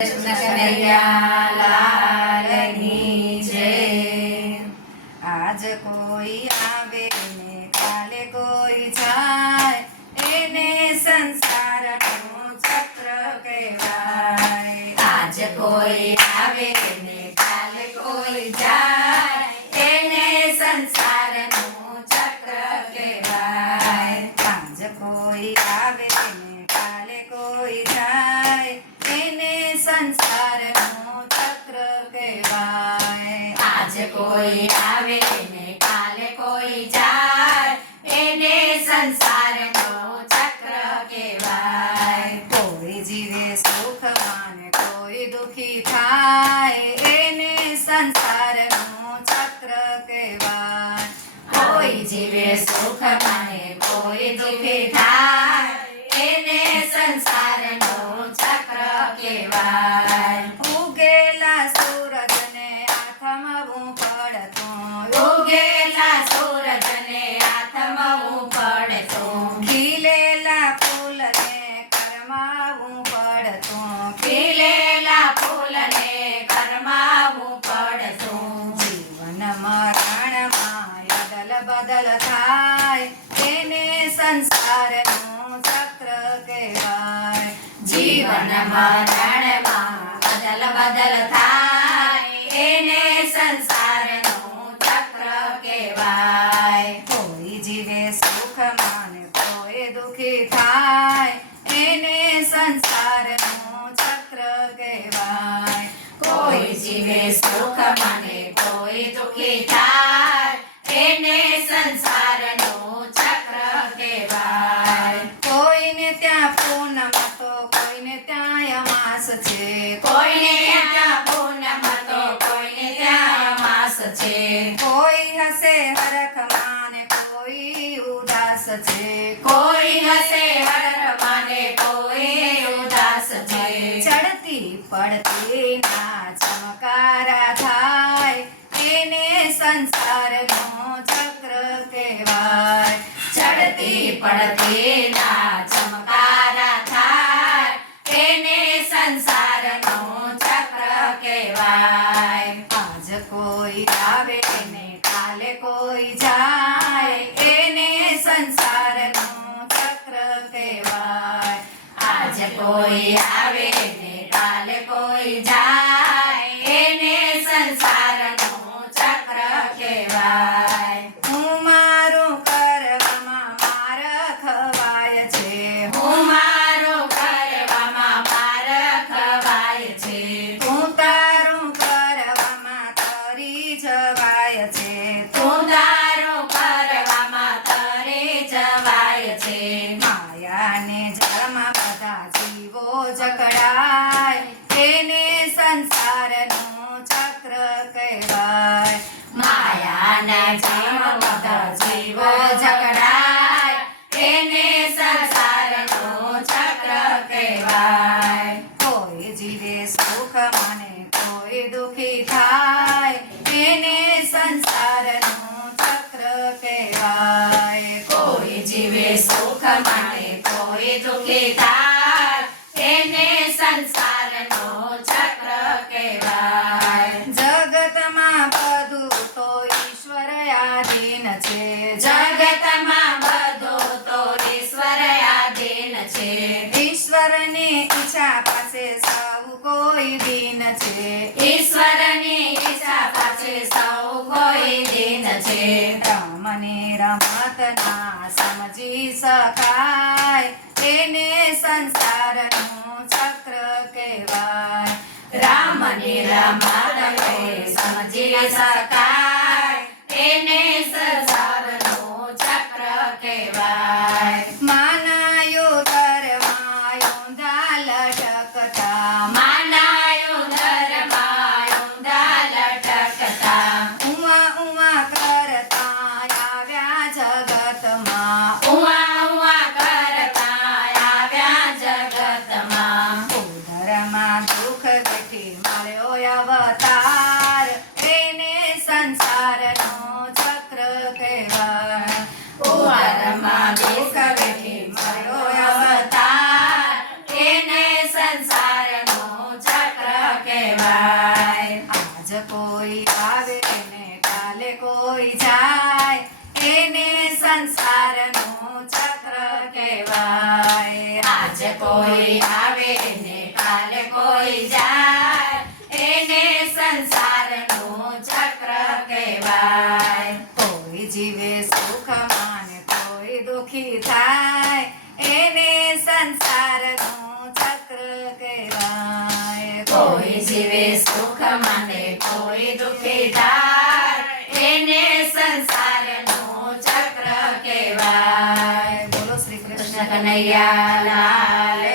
કૃષ્ણ કનૈયા લાલની જય। આજ કોઈ આવે ને કાલે કોઈ જાય, એને સંસારનું ચક્ર કહેવાય। આજ કોઈ આવે ને કાલે કોઈ જાય, એને સંસારનું ચક્ર કહેવાય। આજ કોઈ આવે ને કાલે કોઈ જાય, એને સંસારનું ચક્ર કહેવાય। આજ કોઈ આવે ને કાલે કોઈ જાય, એને સંસારનું ચક્ર કહેવાય। કોઈ જીવે સુખમાં ને કોઈ દુખી થાય, એને સંસારનું ચક્ર કહેવાય। કોઈ જીવે સુખમાં ને કોઈ દુઃખી થાય, એને સંસારનું ચક્ર કહેવાય। ઉગેલા સૂરજને આથમવું પડતું, ઉગેલા સૂરજને આથમવું પડતું, ખીલેલા ફૂલને કરમાવું પડતું, ખીલેલા ફૂલને કરમાવું પડતું। જીવન મરણમાં અદલ બદલ થાય, એને સંસારનું ચક્ર કહેવાય। જીવન મરણમાં અદલ બદલ થાય, એને સંસારનું ચક્ર કહેવાય। કોઈ જીવે સુખમાં ને કોઈ દુખી થાય, એને સંસારનું ચક્ર કહેવાય। કોઈ જીવે સુખમાં ને કોઈ દુઃખી થાય, એને સંસારનું ચક્ર કહેવાય। કોઈને ત્યાં પૂનમ તો કોઈને ત્યાં અમાસ છે, કોઈને ત્યાં પૂનમ તો કોઈને ત્યાં અમાસ છે, કોઈ હસે હરખમાં ને કોઈ ઉદાસ છે, કોઈ હસે હરખમાં ને કોઈ ઉદાસ છે। ચડતી પડતી ના ચમકારા થાય, એને સંસારનું ચક્ર કહેવાય। ચડતી પડતી ના ચમકારા થાય, એને સંસારનું ચક્ર કહેવાય। આજ કોઈ આવે ને કાલે કોઈ જાય, એને સંસારનું ચક્ર કહેવાય। આજ કોઈ આવે ને કાલે કોઈ જાય, એને સંસારનું ચક્ર કહેવાય। હું મારું કરવામાં માર ખવાય છે, હું મારું કરવામાં માર ખવાય છે, હું તારું કરવામાં તરી જવાય છે, તું તારું કરવામાં તરી જવાય છે। માયાને જળમાં બધા જીવો જકડાય, એને સંસારનું ચક્ર કહેવાય। માયાના જીવ બધા જીવો ઝઘડાય, એને સંસારનું ચક્ર કહેવાય। કોઈ જીવે સુખમાં ને કોઈ દુખી થાય, એને સંસારનું ચક્ર કહેવાય। કોઈ જીવે સુખમાં ને કોઈ દુઃખી થાય, એને સંસારનું ચક્ર કહેવાય। જગતમાં બધું તો ઈશ્વર આધીન છે, જગતમાં બધું તો ઈશ્વર આધીન છે, ઈશ્વરની ઈચ્છા પાસે સૌ કોઈ દીન છે, ઈશ્વરની ઈચ્છા પાસે સૌ કોઈ દીન છે। રમની રમત ના સમજી શકાય, એને સંસારનું ચક્ર કહેવાય। રામની રમત સમજી શકાય, એને સંસારનું ચક્ર કહેવાય। માનાયો ધર્માં ઊંધા લટકતા, માનાયું ધર્માં ઊંધા લટકતા, ઉવા ઉવા કરતા આવ્યા જગતમાં, ઉવા ઉવા કરતા આવ્યા જગતમાં, ઉદરમાં દુઃખ વેઠી મળ્યો અવતાર, એને સંસારનું ચક્ર કહેવાય। ઉવારમાં દુઃખ વેઠી મળ્યો અવતાર, એને સંસારનું ચક્ર કોઈ આવે ને કાલે કોઈ જાય એને સંસારનું ચક્ર કહેવાય. આજ કોઈ આવે ને કાલે કોઈ જાય એને સંસારનું ચક્ર કહેવાય. કોઈ જીવે સુખમાં ને કોઈ દુખી થાય એને સંસારનું ચક્ર કહેવાય. કોઈ જીવે સુખ માને કોઈ દુઃખી થાય એને સંસારનું ચક્ર કહેવાય. બોલો શ્રી કૃષ્ણ કૃષ્ણ કનૈયા લાલ